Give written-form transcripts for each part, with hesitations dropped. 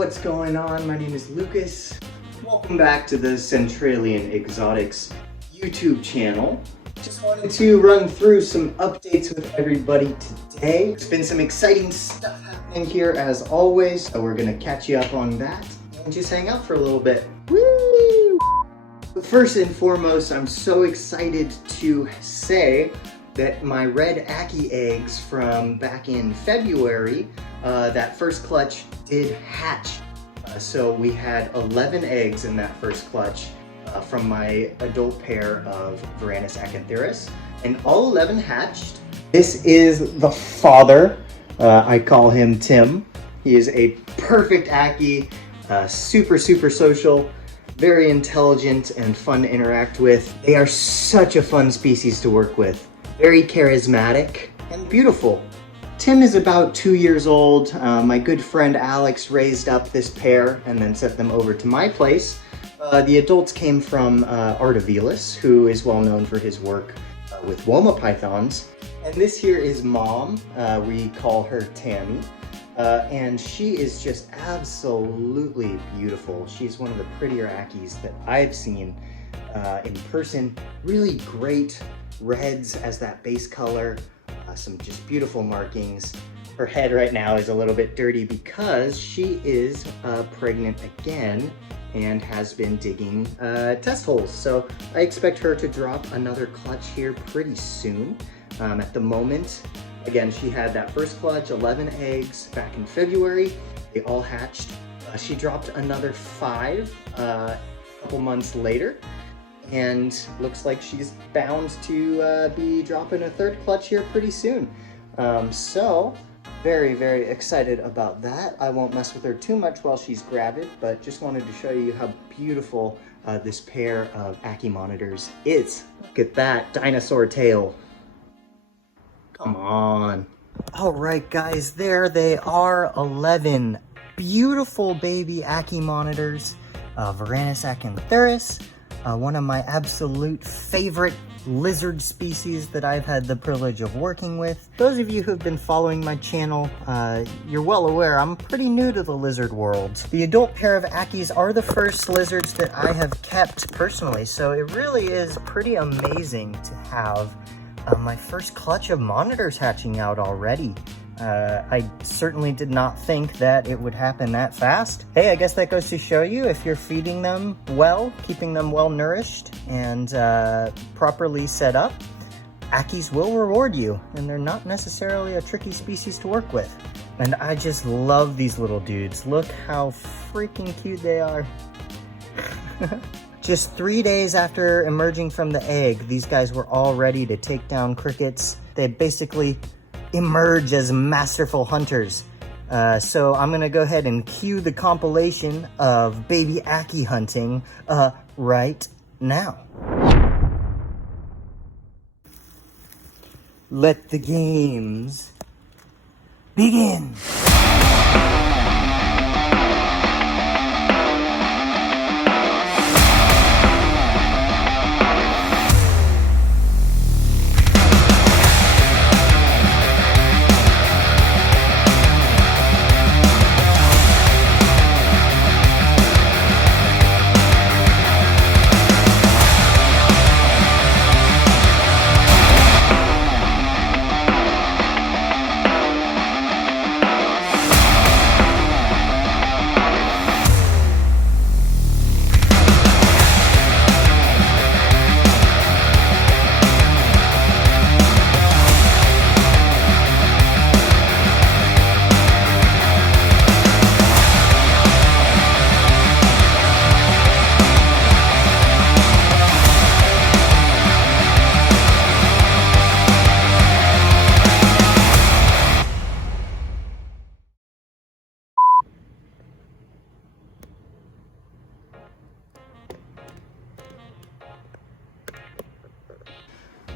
what's going on? My name is Lucas. Welcome back to the Centralian Exotics YouTube channel. Just wanted to run through some updates with everybody today. There's been some exciting stuff happening here as always, so we're gonna catch you up on that and just hang out for a little bit. Woo! First and foremost, I'm so excited to say that my red Ackie eggs from back in February, that first clutch did hatch. So we had 11 eggs in that first clutch from my adult pair of Varanus acantharis, and all 11 hatched. This is the father. I call him Tim. He is a perfect Ackie, super social, very intelligent and fun to interact with. They are such a fun species to work with. Very charismatic and beautiful. Tim is about 2 years old. My good friend Alex raised up this pair and then sent them over to my place. The adults came from Artavilis, who is well known for his work with Woma pythons. And this here is Mom. We call her Tammy. And she is just absolutely beautiful. She's one of the prettier Ackies that I've seen in person. Really great reds as that base color. Some just beautiful markings. Her head right now is a little bit dirty because she is pregnant again and has been digging test holes. So I expect her to drop another clutch here pretty soon. At the moment, again, she had that first clutch, 11 eggs back in February. They all hatched. She dropped another 5 a couple months later. And looks like she's bound to be dropping a third clutch here pretty soon. So very excited about that. I won't mess with her too much while she's gravid, but just wanted to show you how beautiful this pair of Ackie monitors is. Look at that dinosaur tail. Come on. All right, guys, there they are, 11 beautiful baby Ackie monitors, Varanus acantharis. One of my absolute favorite lizard species that I've had the privilege of working with. Those of you who have been following my channel, you're well aware I'm pretty new to the lizard world. The adult pair of Ackies are the first lizards that I have kept personally, so it really is pretty amazing to have my first clutch of monitors hatching out already. I certainly did not think that it would happen that fast. Hey, I guess that goes to show you, if you're feeding them well, keeping them well nourished and properly set up, Ackies will reward you, and they're not necessarily a tricky species to work with. And I just love these little dudes. Look how freaking cute they are. Just 3 days after emerging from the egg, these guys were all ready to take down crickets. They basically emerge as masterful hunters. So I'm gonna go ahead and cue the compilation of baby Ackie hunting right now. Let the games begin.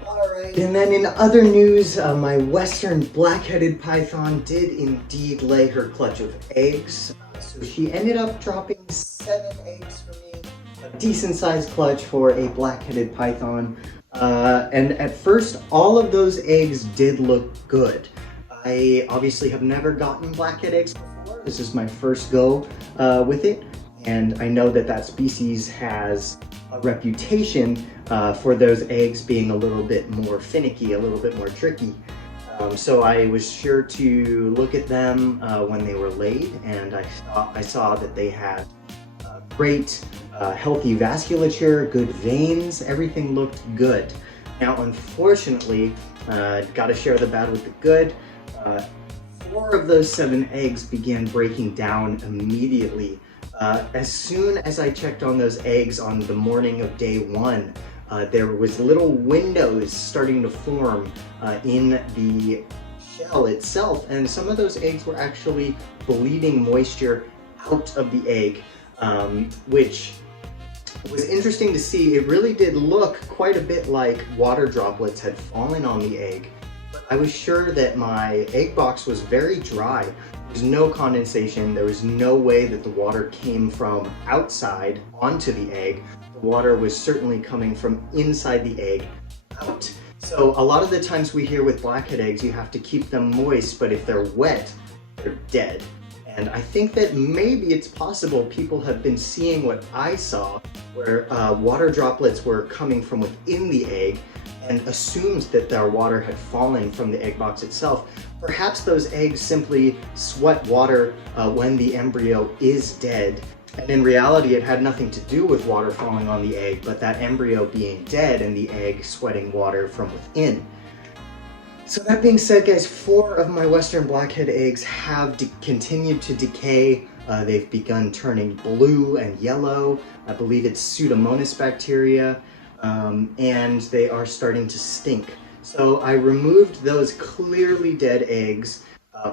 Alright, and then in other news, my western black-headed python did indeed lay her clutch of eggs. So she ended up dropping 7 eggs for me, a decent-sized clutch for a black-headed python. And at first, all of those eggs did look good. I obviously have never gotten blackhead eggs before. This is my first go with it, and I know that that species has a reputation for those eggs being a little bit more finicky, a little bit more tricky. So I was sure to look at them when they were laid, and I saw that they had great healthy vasculature, good veins, everything looked good. Now unfortunately, gotta share the bad with the good, 4 of those 7 eggs began breaking down immediately. As soon as I checked on those eggs on the morning of day 1, there was little windows starting to form in the shell itself, and some of those eggs were actually bleeding moisture out of the egg, which was interesting to see. It really did look quite a bit like water droplets had fallen on the egg, but I was sure that my egg box was very dry. There was no condensation. There was no way that the water came from outside onto the egg. The water was certainly coming from inside the egg out. So a lot of the times we hear with blackhead eggs, you have to keep them moist, but if they're wet, they're dead. And I think that maybe it's possible people have been seeing what I saw, where water droplets were coming from within the egg, and assumes that their water had fallen from the egg box itself. Perhaps those eggs simply sweat water when the embryo is dead, and in reality it had nothing to do with water falling on the egg, but that embryo being dead and the egg sweating water from within. So that being said, guys, 4 of my Western blackhead eggs have continued to decay. They've begun turning blue and yellow. I believe it's Pseudomonas bacteria, and they are starting to stink. So I removed those clearly dead eggs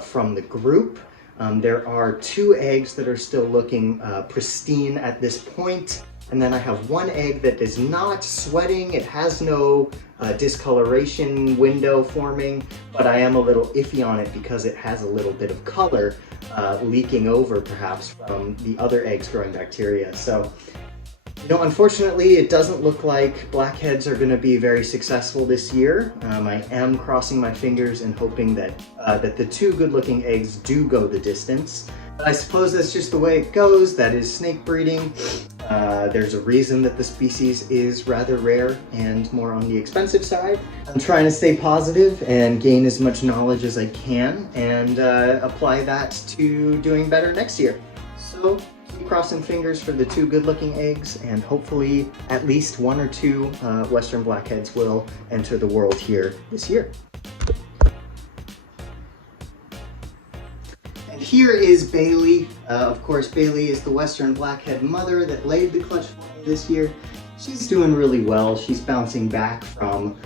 from the group. There are 2 eggs that are still looking pristine at this point. And then I have 1 egg that is not sweating. It has no discoloration window forming, but I am a little iffy on it because it has a little bit of color leaking over perhaps from the other eggs growing bacteria. So, you know, unfortunately, it doesn't look like blackheads are gonna be very successful this year. I am crossing my fingers and hoping that, that the 2 good-looking eggs do go the distance. But I suppose that's just the way it goes. That is snake breeding. There's a reason that the species is rather rare and more on the expensive side. I'm trying to stay positive and gain as much knowledge as I can and apply that to doing better next year. So keep crossing fingers for the 2 good-looking eggs, and hopefully at least 1 or 2 Western blackheads will enter the world here this year. Here is Bailey. Of course, Bailey is the Western blackhead mother that laid the clutch for me this year. She's doing really well. She's bouncing back from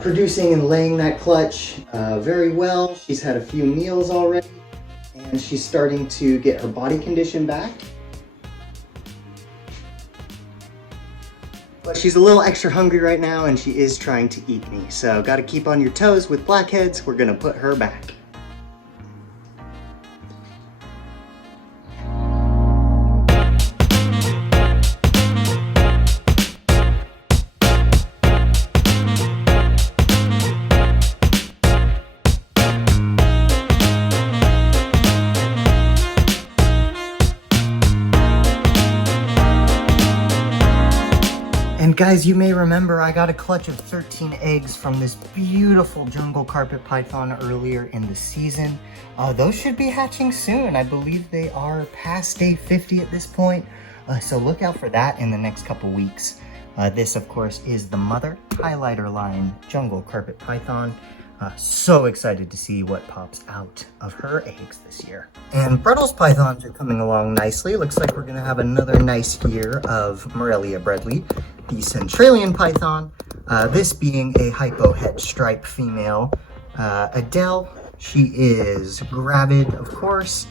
producing and laying that clutch very well. She's had a few meals already, and she's starting to get her body condition back. But she's a little extra hungry right now, and she is trying to eat me. So gotta keep on your toes with blackheads. We're gonna put her back. And guys, you may remember I got a clutch of 13 eggs from this beautiful jungle carpet python earlier in the season. Those should be hatching soon. I believe they are past day 50 at this point. So look out for that in the next couple weeks. This, of course, is the mother highlighter line jungle carpet python. So excited to see what pops out of her eggs this year. And Bruttles pythons are coming along nicely. Looks like we're gonna have another nice year of Morelia Bredli, the Centralian python, this being a hypo-het stripe female. Adele, she is gravid, of course,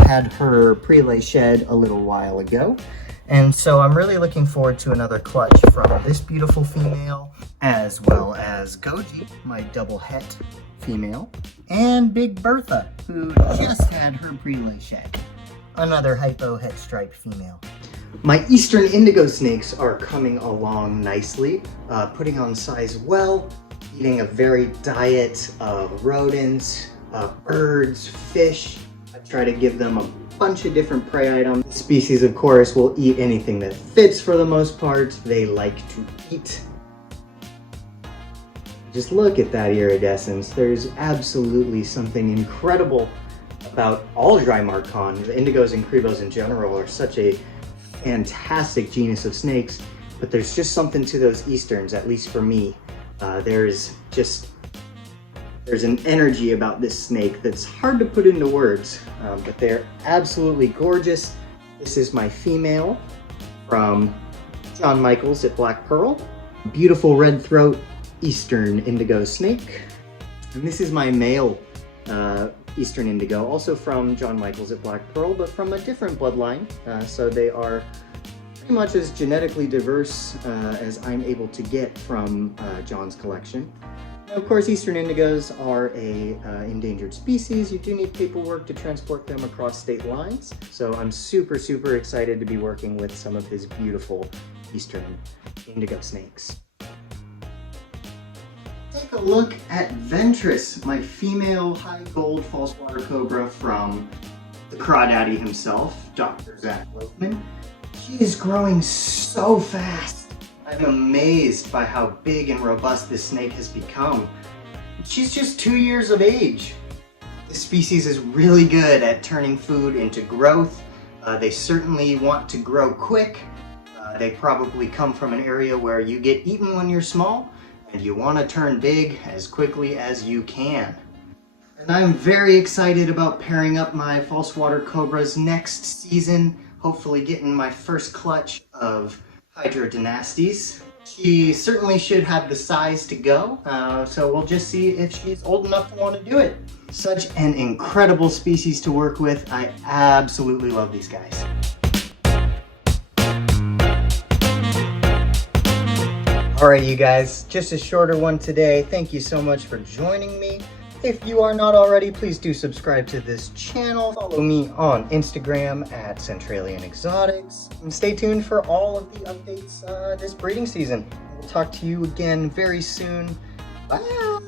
had her prelay shed a little while ago. And so I'm really looking forward to another clutch from this beautiful female, as well as Goji, my double het female, and Big Bertha, who just had her prelay shed, another hypo het stripe female. My Eastern Indigo snakes are coming along nicely, putting on size well. eating a varied diet of rodents, birds, fish. I try to give them a bunch of different prey items. The species, of course, will eat anything that fits for the most part. They like to eat. Just look at that iridescence. There's absolutely something incredible about all Drymarchon. The indigos and cribos in general are such a fantastic genus of snakes, but there's just something to those easterns, at least for me. There's an energy about this snake that's hard to put into words, but they're absolutely gorgeous. This is my female from John Michaels at Black Pearl. Beautiful red throat Eastern indigo snake. And this is my male Eastern indigo, also from John Michaels at Black Pearl, but from a different bloodline. So they are pretty much as genetically diverse as I'm able to get from John's collection. And of course, Eastern indigos are a endangered species. You do need paperwork to transport them across state lines. So I'm super, super excited to be working with some of his beautiful Eastern indigo snakes. Take a look at Ventress, my female high gold false water cobra from the crawdaddy himself, Dr. Zach Loafman. She is growing so fast. I'm amazed by how big and robust this snake has become. She's just 2 years of age. This species is really good at turning food into growth. They certainly want to grow quick. They probably come from an area where you get eaten when you're small, and you want to turn big as quickly as you can. And I'm very excited about pairing up my false water cobras next season, hopefully getting my first clutch of Hydra Dynasties. She certainly should have the size to go, so we'll just see if she's old enough to want to do it. Such an incredible species to work with. I absolutely love these guys. Alright you guys, just a shorter one today. Thank you so much for joining me. If you are not already, please do subscribe to this channel. Follow me on Instagram at Centralian Exotics. And stay tuned for all of the updates this breeding season. We'll talk to you again very soon. Bye!